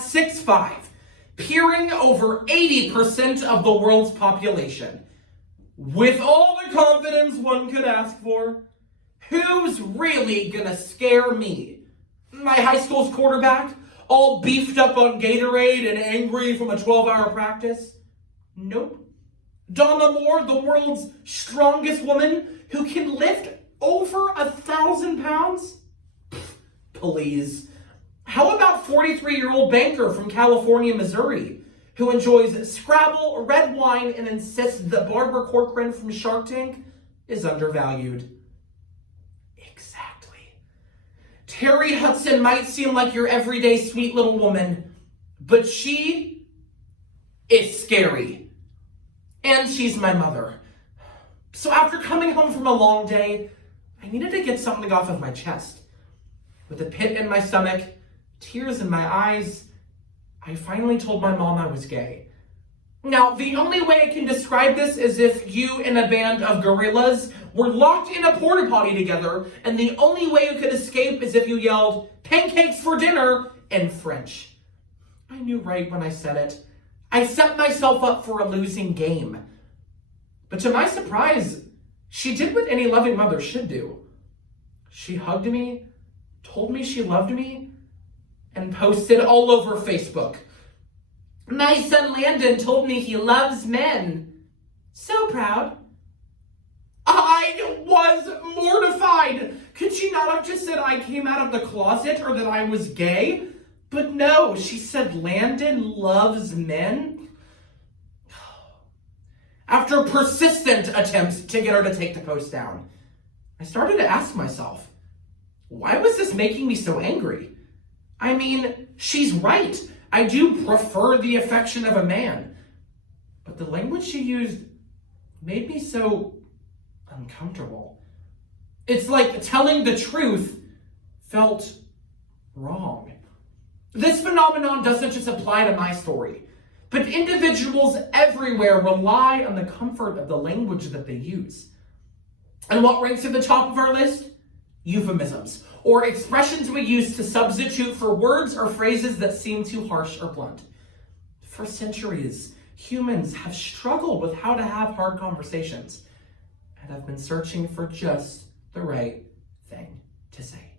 at 6'5", peering over 80% of the world's population. With all the confidence one could ask for, who's really gonna scare me? My high school's quarterback, all beefed up on Gatorade and angry from a 12-hour practice? Nope. Donna Moore, the world's strongest woman who can lift over 1,000 pounds? Please. How about 43-year-old banker from California, Missouri, who enjoys Scrabble, red wine, and insists that Barbara Corcoran from Shark Tank is undervalued? Exactly. Terry Hudson might seem like your everyday sweet little woman, but she is scary. And she's my mother. So after coming home from a long day, I needed to get something off of my chest. With a pit in my stomach, tears in my eyes, I finally told my mom I was gay. Now, the only way I can describe this is if you and a band of gorillas were locked in a porta potty together, and the only way you could escape is if you yelled, "Pancakes for dinner," in French. I knew right when I said it. I set myself up for a losing game. But to my surprise, she did what any loving mother should do. She hugged me, told me she loved me, and posted all over Facebook. My son Landon told me he loves men. So proud. I was mortified. Could she not have just said I came out of the closet or that I was gay? But no, she said Landon loves men. After persistent attempts to get her to take the post down, I started to ask myself, why was this making me so angry? I mean, she's right. I do prefer the affection of a man. But the language she used made me so uncomfortable. It's like telling the truth felt wrong. This phenomenon doesn't just apply to my story, but individuals everywhere rely on the comfort of the language that they use. And what ranks at the top of our list? Euphemisms, or expressions we use to substitute for words or phrases that seem too harsh or blunt. For centuries, humans have struggled with how to have hard conversations and have been searching for just the right thing to say.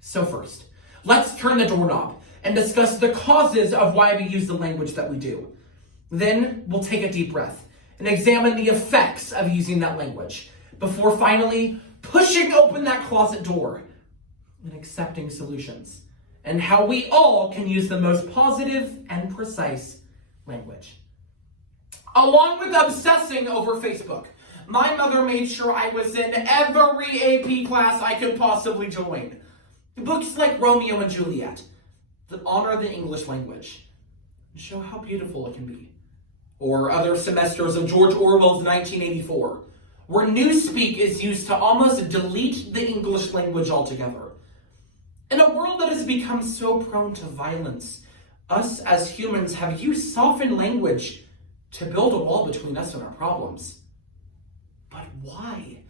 So first, let's turn the doorknob and discuss the causes of why we use the language that we do. Then we'll take a deep breath and examine the effects of using that language before finally pushing open that closet door and accepting solutions and how we all can use the most positive and precise language. Along with obsessing over Facebook, my mother made sure I was in every AP class I could possibly join. Books like Romeo and Juliet that honor the English language and show how beautiful it can be. Or other semesters of George Orwell's 1984, where newspeak is used to almost delete the English language altogether. In a world that has become so prone to violence, us as humans have used softened language to build a wall between us and our problems. But why?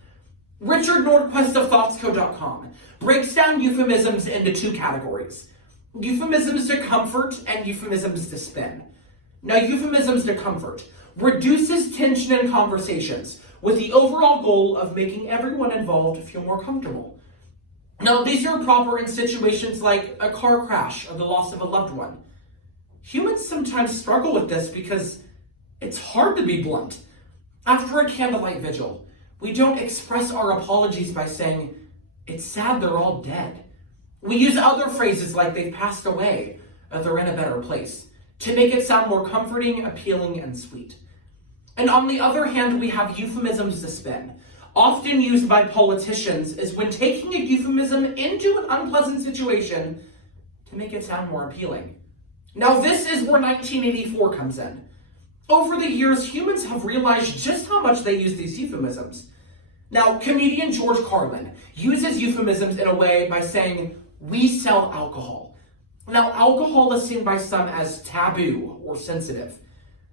Richard Nordquist of ThoughtsCo.com breaks down euphemisms into two categories. Euphemisms to comfort and euphemisms to spin. Now, euphemisms to comfort reduces tension in conversations with the overall goal of making everyone involved feel more comfortable. Now, these are proper in situations like a car crash or the loss of a loved one. Humans sometimes struggle with this because it's hard to be blunt. After a candlelight vigil, we don't express our apologies by saying, "It's sad they're all dead." We use other phrases like "they've passed away" or "they're in a better place" to make it sound more comforting, appealing, and sweet. And on the other hand, we have euphemisms to spin. Often used by politicians is when taking a euphemism into an unpleasant situation to make it sound more appealing. Now, this is where 1984 comes in. Over the years, humans have realized just how much they use these euphemisms. Now, comedian George Carlin uses euphemisms in a way by saying, "We sell alcohol." Now, alcohol is seen by some as taboo or sensitive.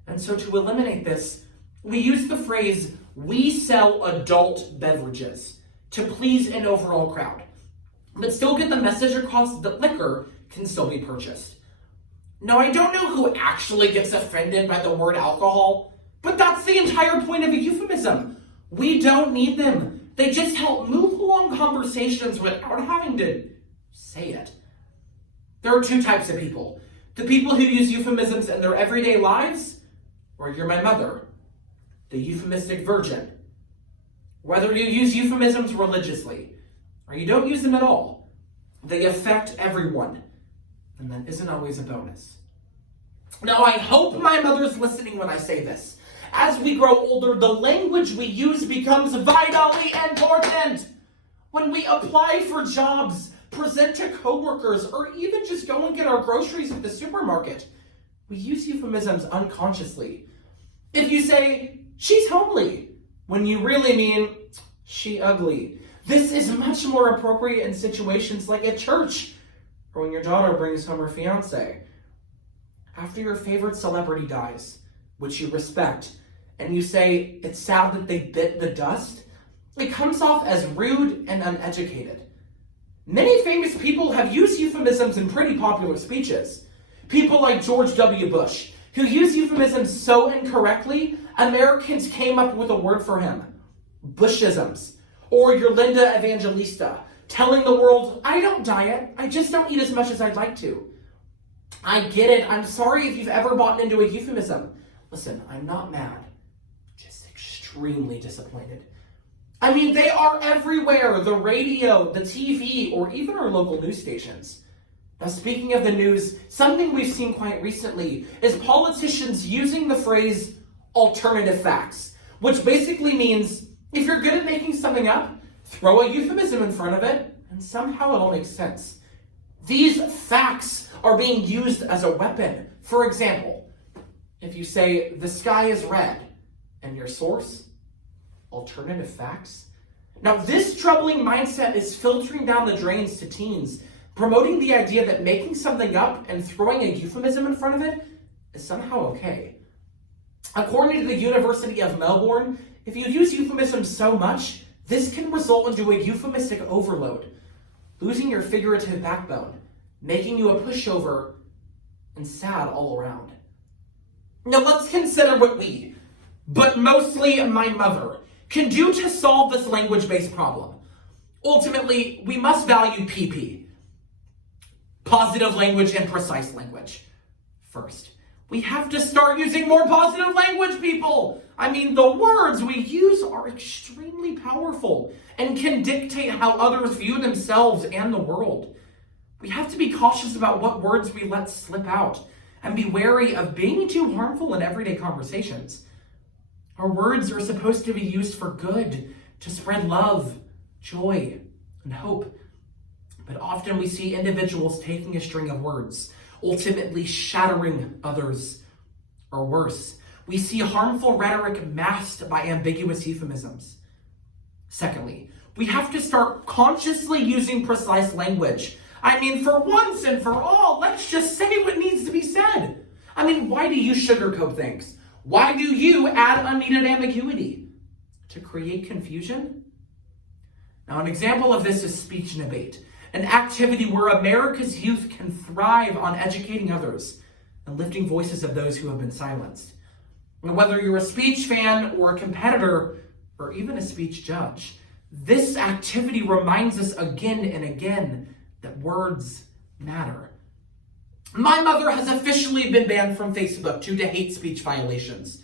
And so to eliminate this, we use the phrase, "We sell adult beverages," to please an overall crowd, but still get the message across that liquor can still be purchased. Now, I don't know who actually gets offended by the word alcohol, but that's the entire point of a euphemism. We don't need them. They just help move along conversations without having to say it. There are two types of people. The people who use euphemisms in their everyday lives, or you're my mother, the euphemistic virgin. Whether you use euphemisms religiously, or you don't use them at all, they affect everyone, and that isn't always a bonus. Now, I hope my mother's listening when I say this. As we grow older, the language we use becomes vitally important. When we apply for jobs, present to coworkers, or even just go and get our groceries at the supermarket, we use euphemisms unconsciously. If you say, she's homely, when you really mean, she ugly. This is much more appropriate in situations like at church, or when your daughter brings home her fiance. After your favorite celebrity dies, which you respect, and you say, it's sad that they bit the dust, it comes off as rude and uneducated. Many famous people have used euphemisms in pretty popular speeches. People like George W. Bush, who used euphemisms so incorrectly, Americans came up with a word for him. Bushisms. Or your Linda Evangelista, telling the world, I don't diet, I just don't eat as much as I'd like to. I get it. I'm sorry if you've ever bought into a euphemism. Listen, I'm not mad, just extremely disappointed. I mean, they are everywhere. The radio, the TV, or even our local news stations. Now, speaking of the news, something we've seen quite recently is politicians using the phrase alternative facts, which basically means if you're good at making something up, throw a euphemism in front of it, and somehow it'll make sense. These facts are being used as a weapon. For example, if you say, the sky is red, and your source, alternative facts. Now, this troubling mindset is filtering down the drains to teens, promoting the idea that making something up and throwing a euphemism in front of it is somehow okay. According to the University of Melbourne, if you use euphemisms so much, this can result into a euphemistic overload, losing your figurative backbone, making you a pushover, and sad all around. Now let's consider what we, but mostly my mother, can do to solve this language-based problem. Ultimately, we must value PP, positive language and precise language. First, we have to start using more positive language, people. I mean, the words we use are extremely powerful and can dictate how others view themselves and the world. We have to be cautious about what words we let slip out and be wary of being too harmful in everyday conversations. Our words are supposed to be used for good, to spread love, joy, and hope. But often we see individuals taking a string of words, ultimately shattering others, or worse. We see harmful rhetoric masked by ambiguous euphemisms. Secondly, we have to start consciously using precise language. I mean, for once and for all, let's just say what needs to be said. I mean, why do you sugarcoat things? Why do you add unneeded ambiguity? To create confusion? Now, an example of this is speech and debate, an activity where America's youth can thrive on educating others and lifting voices of those who have been silenced. And whether you're a speech fan or a competitor or even a speech judge, this activity reminds us again and again that words matter. My mother has officially been banned from Facebook due to hate speech violations.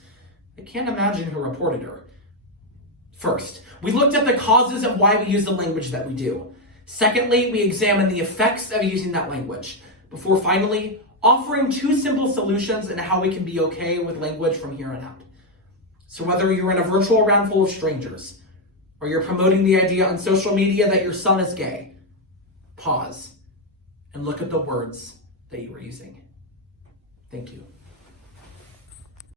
I can't imagine who reported her. First, we looked at the causes of why we use the language that we do. Secondly, we examined the effects of using that language, before finally offering two simple solutions and how we can be okay with language from here on out. So whether you're in a virtual round full of strangers, or you're promoting the idea on social media that your son is gay, pause and look at the words that you were using. Thank you.